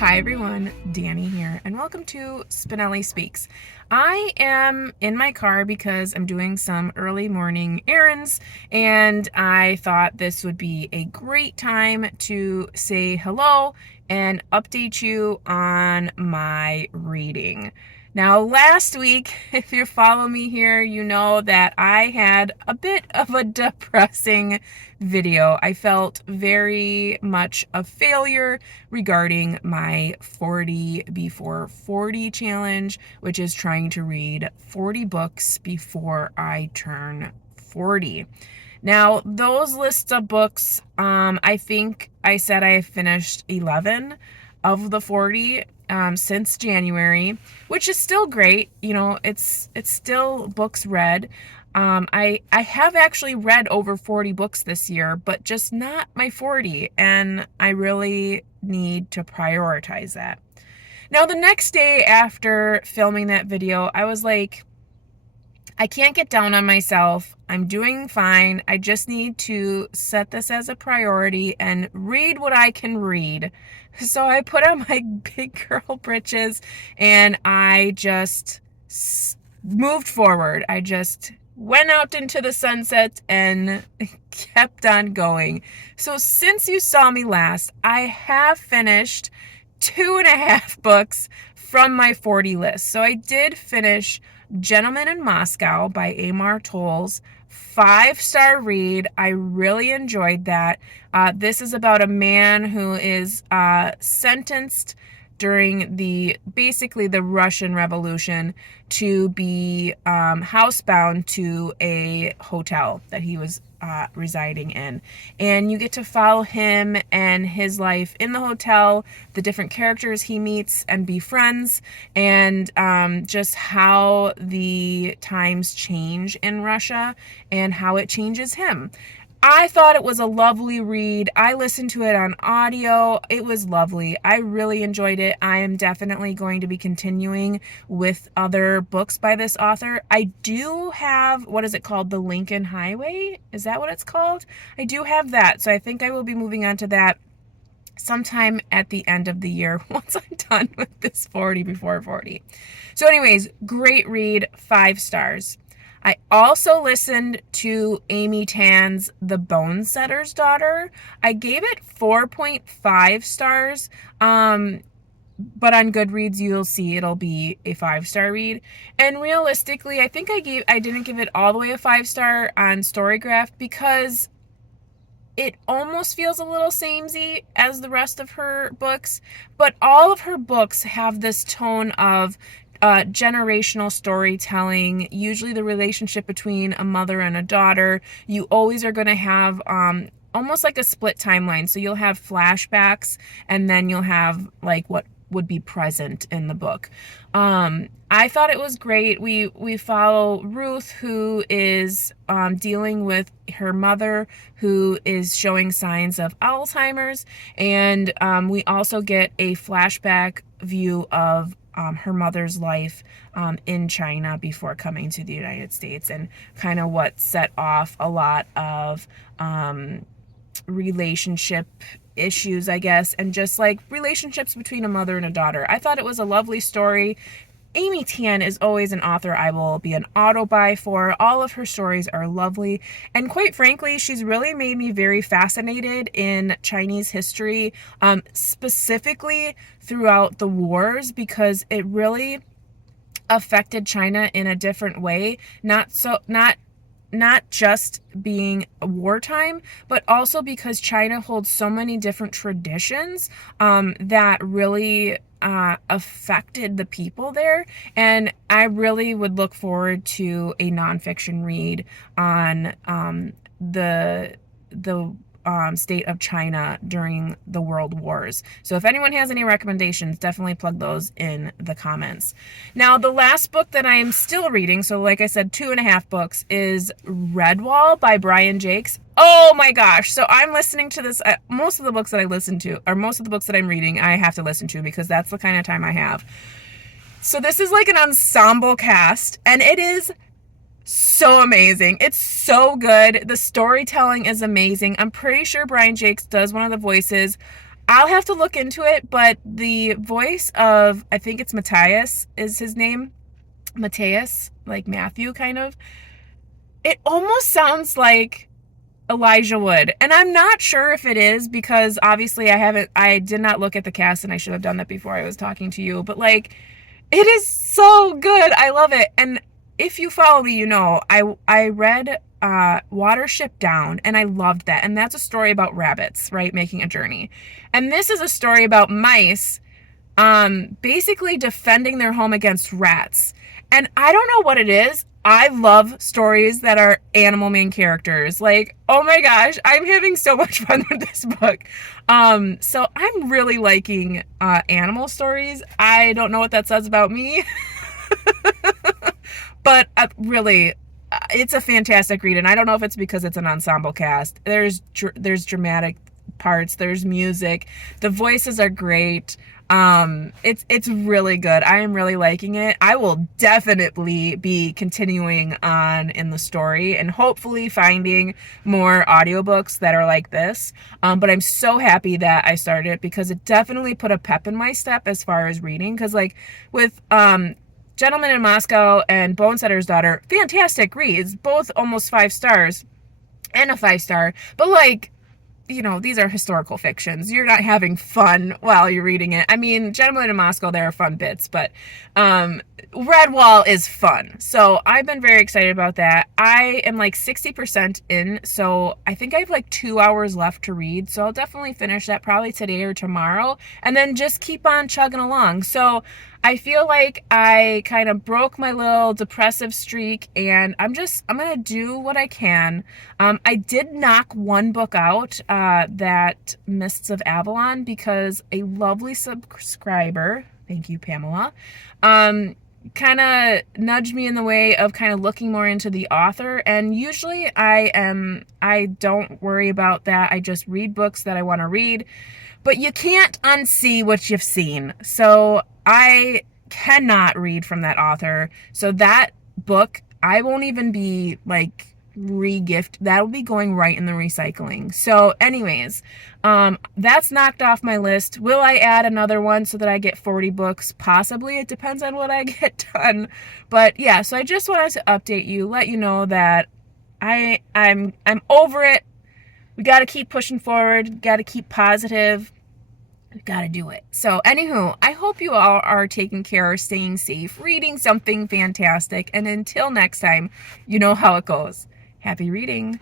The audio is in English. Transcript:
Hi everyone, Danny here, and welcome to Spenelli Speaks. I am in my car because I'm doing some early morning errands, and I thought this would be a great time to say hello and update you on my reading. Now, last week, if you follow me here, you know that I had a bit of a depressing video. I felt very much a failure regarding my 40 before 40 challenge, which is trying to read 40 books before I turn 40. Now, those lists of books, I think I said I finished 11 of the 40 since January, which is still great. You know, it's still books read. I have actually read over 40 books this year, but just not my 40, and I really need to prioritize that. Now, the next day after filming that video, I was like, I can't get down on myself. I'm doing fine. I just need to set this as a priority and read what I can read. So I put on my big girl britches and I just moved forward. I just went out into the sunset and kept on going. So since you saw me last, I have finished 2.5 books from my 40 list. So I did finish Gentleman in Moscow by Amar Towles. 5-star read. I really enjoyed that. This is about a man who is sentenced during basically the Russian Revolution to be housebound to a hotel that he was residing in. And you get to follow him and his life in the hotel, the different characters he meets and befriends, and just how the times change in Russia and how it changes him. I thought it was a lovely read. I listened to it on audio. It was lovely. I really enjoyed it. I am definitely going to be continuing with other books by this author. I do have, what is it called? The Lincoln Highway? Is that what it's called? I do have that. So I think I will be moving on to that sometime at the end of the year once I'm done with this 40 before 40. So anyways, great read, 5 stars. I also listened to Amy Tan's The Bone Setter's Daughter. I gave it 4.5 stars, but on Goodreads you'll see it'll be a 5-star read. And realistically, I think I didn't give it all the way a 5-star on Storygraph because it almost feels a little samey as the rest of her books, but all of her books have this tone of generational storytelling, usually the relationship between a mother and a daughter. You always are going to have almost like a split timeline. So you'll have flashbacks and then you'll have like what would be present in the book. I thought it was great. We follow Ruth, who is dealing with her mother, who is showing signs of Alzheimer's, and we also get a flashback view of her mother's life in China before coming to the United States, and kind of what set off a lot of relationship issues, I guess, and just like relationships between a mother and a daughter. I thought it was a lovely story. Amy Tan is always an author I will be an auto-buy for. All of her stories are lovely. And quite frankly, she's really made me very fascinated in Chinese history, specifically throughout the wars, because it really affected China in a different way. Not just being wartime, but also because China holds so many different traditions that really affected the people there. And I really would look forward to a nonfiction read on the state of China during the World Wars. So if anyone has any recommendations, definitely plug those in the comments. Now, the last book that I am still reading, so like I said, 2.5 books, is Redwall by Brian Jacques. Oh my gosh. So I'm listening to this. Most of the books that I listen to, or most of the books that I'm reading, I have to listen to because that's the kind of time I have. So this is like an ensemble cast, and it is so amazing. It's so good. The storytelling is amazing. I'm pretty sure Brian Jacques does one of the voices. I'll have to look into it, but the voice of, I think it's Matthias is his name. Matthias, like Matthew kind of. It almost sounds like Elijah Wood. And I'm not sure if it is because obviously I did not look at the cast and I should have done that before I was talking to you. But like, it is so good. I love it. And if you follow me, you know, I read Watership Down and I loved that. And that's a story about rabbits, right? Making a journey. And this is a story about mice basically defending their home against rats. And I don't know what it is. I love stories that are animal main characters. Like, oh my gosh, I'm having so much fun with this book. So I'm really liking animal stories. I don't know what that says about me, but really, it's a fantastic read. And I don't know if it's because it's an ensemble cast. There's dramatic parts. There's music. The voices are great. It's really good. I am really liking it. I will definitely be continuing on in the story and hopefully finding more audiobooks that are like this. But I'm so happy that I started it because it definitely put a pep in my step as far as reading. Because like with Gentleman in Moscow and Bonesetter's Daughter, fantastic reads, both almost 5 stars and a 5-star. But like, you know, these are historical fictions. You're not having fun while you're reading it. I mean, Gentleman in Moscow, there are fun bits, but Redwall is fun. So I've been very excited about that. I am like 60% in, so I think I have like 2 hours left to read. So I'll definitely finish that probably today or tomorrow and then just keep on chugging along. So I feel like I kind of broke my little depressive streak and I'm going to do what I can. I did knock one book out, that Mists of Avalon, because a lovely subscriber, thank you, Pamela, kind of nudged me in the way of kind of looking more into the author. And usually I don't worry about that. I just read books that I want to read, but you can't unsee what you've seen. So I cannot read from that author. So that book, I won't even be like re-gift. That'll be going right in the recycling. So anyways, that's knocked off my list. Will I add another one so that I get 40 books? Possibly. It depends on what I get done. But yeah, so I just wanted to update you, let you know that I'm over it. We got to keep pushing forward, got to keep positive. We've got to do it. So anywho, I hope you all are taking care, staying safe, reading something fantastic. And until next time, you know how it goes. Happy reading.